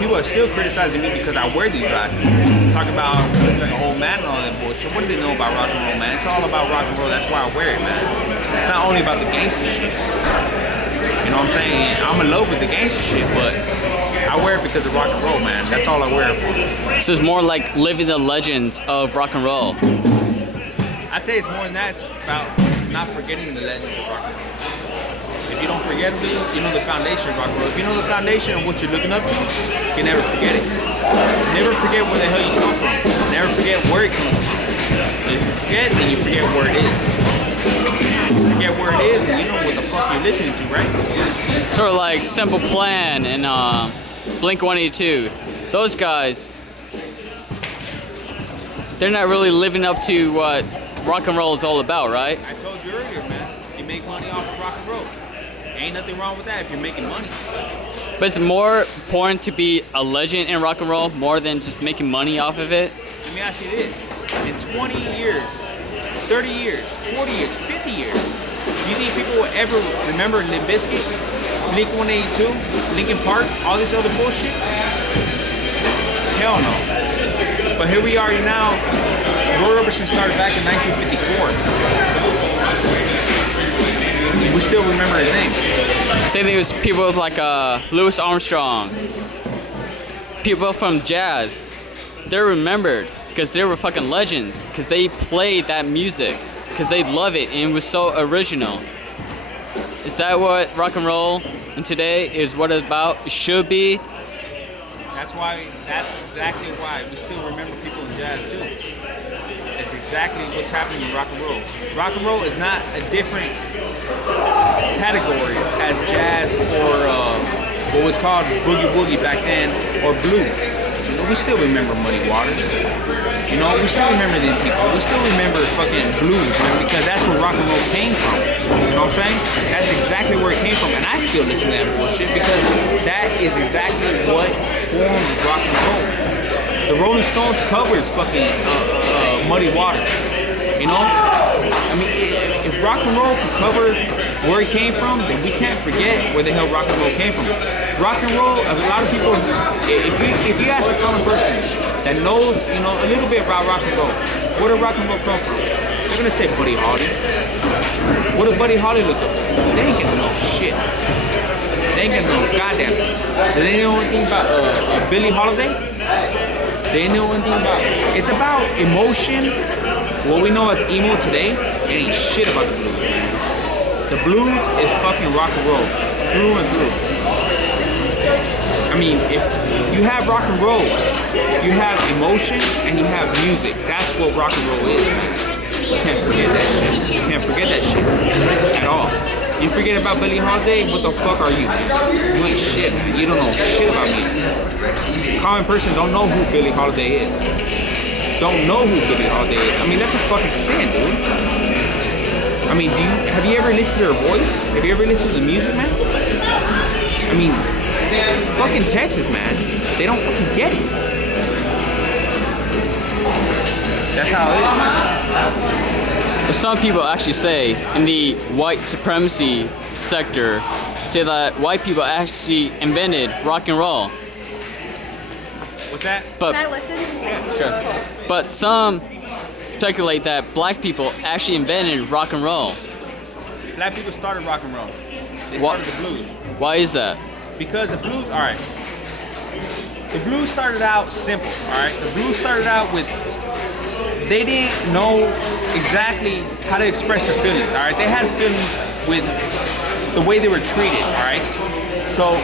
people are still criticizing me because I wear these glasses. Talking about looking like an old man and all that bullshit. What do they know about rock and roll, man? It's all about rock and roll. That's why I wear it, man. It's not only about the gangster shit. You know what I'm saying? I'm in love with the gangster shit, but I wear it because of rock and roll, man. That's all I wear it for. This is more like living the legends of rock and roll. I'd say it's more than that. It's about not forgetting the legends of rock and roll. If you don't forget it, you know the foundation of rock and roll. If you know the foundation of what you're looking up to, you can never forget it. Never forget where the hell you come from. Never forget where it comes from. If you forget, then you forget where it is. You forget where it is, and you know what the fuck you're listening to, right? Sort of like Simple Plan and Blink-182. Those guys, they're not really living up to what rock and roll is all about, right? I told you earlier, man. You make money off of rock and roll. Ain't nothing wrong with that if you're making money. But it's more important to be a legend in rock and roll more than just making money off of it. Let me ask you this. In 20 years, 30 years, 40 years, 50 years, do you think people will ever remember Limp Bizkit, Blink-182, Linkin Park, all this other bullshit? Hell no. But here we are now. Roy Orbison started back in 1954. We still remember his name. Same thing with people with like Louis Armstrong. People from jazz. They're remembered because they were fucking legends. Because they played that music. Because they love it and it was so original. Is that what rock and roll and today is what it's about? It should be. That's exactly why we still remember people in jazz too. It's exactly what's happening in rock and roll. Rock and roll is not a different category as jazz or what was called boogie woogie back then, or blues. You know, we still remember Muddy Waters. You know, we still remember them people. We still remember fucking blues, man, because that's where rock and roll came from. You know what I'm saying? That's exactly where it came from, and I still listen to that bullshit because that is exactly what formed rock and roll. The Rolling Stones covers fucking Muddy Waters. You know? I mean, if rock and roll could cover where it came from, then we can't forget where the hell rock and roll came from. Rock and roll, a lot of people, if you ask the common person that knows, you know, a little bit about rock and roll, where did rock and roll come from? They're gonna say Buddy Holly. What did Buddy Holly look up to? They ain't gonna know shit. They ain't gonna know goddamn. Do they know anything about Billie Holiday? They know anything about it. It's about emotion. What we know as emo today, it ain't shit about the blues, man. The blues is fucking rock and roll, through and through. I mean, if you have rock and roll, you have emotion and you have music. That's what rock and roll is, man. You can't forget that shit. You can't forget that shit at all. You forget about Billie Holiday, what the fuck are you? You ain't shit, man. You don't know shit about music. Common person don't know who Billie Holiday is. Don't know who Billie Holiday is. I mean, that's a fucking sin, dude. I mean, have you ever listened to her voice? Have you ever listened to the music, man? I mean, fucking Texas, man. They don't fucking get it. That's how it is, man. Some people actually say in the white supremacy sector, say that white people actually invented rock and roll. What's that? But, Can I listen? sure. But some speculate that black people actually invented rock and roll. Black people started rock and roll. They started the blues. Why is that? Because the blues, all right. The blues started out simple, all right? The blues started out with, they didn't know exactly how to express their feelings, all right? They had feelings with the way they were treated, all right? So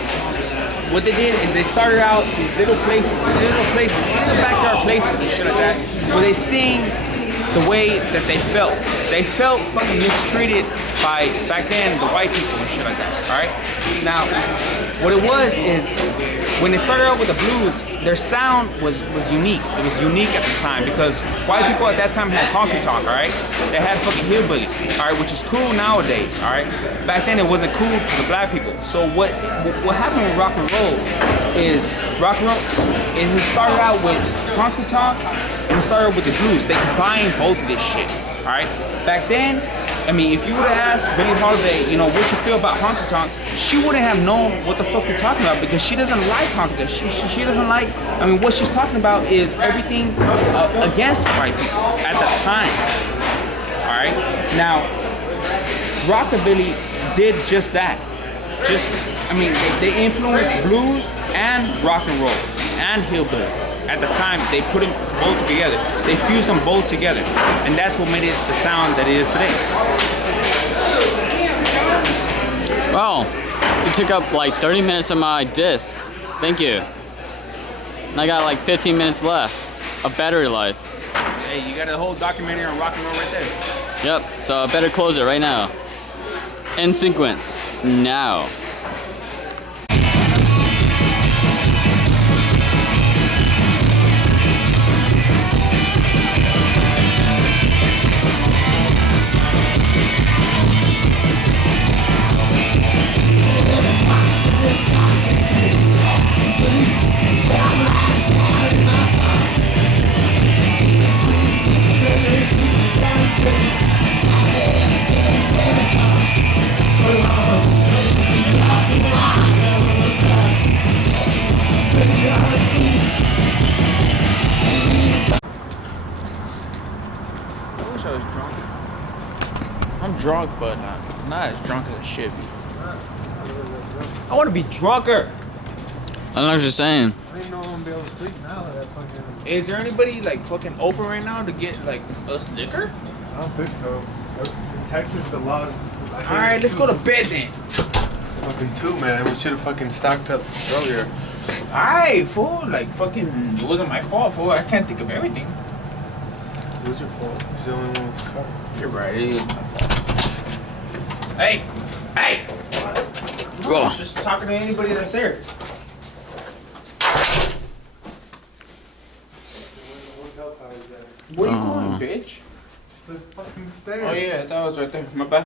what they did is they started out these little backyard places and shit like that, where they sing the way that they felt. They felt fucking mistreated by, back then, the white people and shit like that, all right? Now, what it was is, when they started out with the blues, their sound was unique. It was unique at the time because white people at that time had honky tonk, all right? They had fucking hillbilly, all right, which is cool nowadays, all right? Back then, it wasn't cool to the black people. So what happened with rock and roll is, it started out with honky tonk and it started with the blues. They combined both of this shit, all right? Back then, I mean, if you would have asked Billie Holiday, you know, what you feel about honky tonk, she wouldn't have known what the fuck you're talking about because she doesn't like honky tonk. She doesn't like. I mean, what she's talking about is everything against white people at the time. All right. Now, rockabilly did just that. I mean, they influenced blues and rock and roll and hillbilly. At the time, they put them both together. They fused them both together, and that's what made it the sound that it is today. Wow, you took up like 30 minutes of my disc. Thank you. And I got like 15 minutes left of battery life. Hey, you got a whole documentary on rock and roll right there. Yep, so I better close it right now. In sequence, now. I wish I was drunk. I'm drunk, but not as drunk as I should be. I want to be drunker. I know what you're saying. I didn't know I'm gonna be able to sleep now that fucking. Is there anybody like fucking open right now to get like us liquor? I don't think so. In Texas, the laws. All right, let's go to bed then. It's fucking 2, man. We should have fucking stocked up earlier. All right, fool. Like fucking, it wasn't my fault, fool. I can't think of everything. It was your fault. It's the only one with the car. You're right. It is my fault. Hey, hey. Whoa. Just talking to anybody that's there. Where you going, bitch? This fucking stairs. Oh yeah, I thought it was right there. My bad.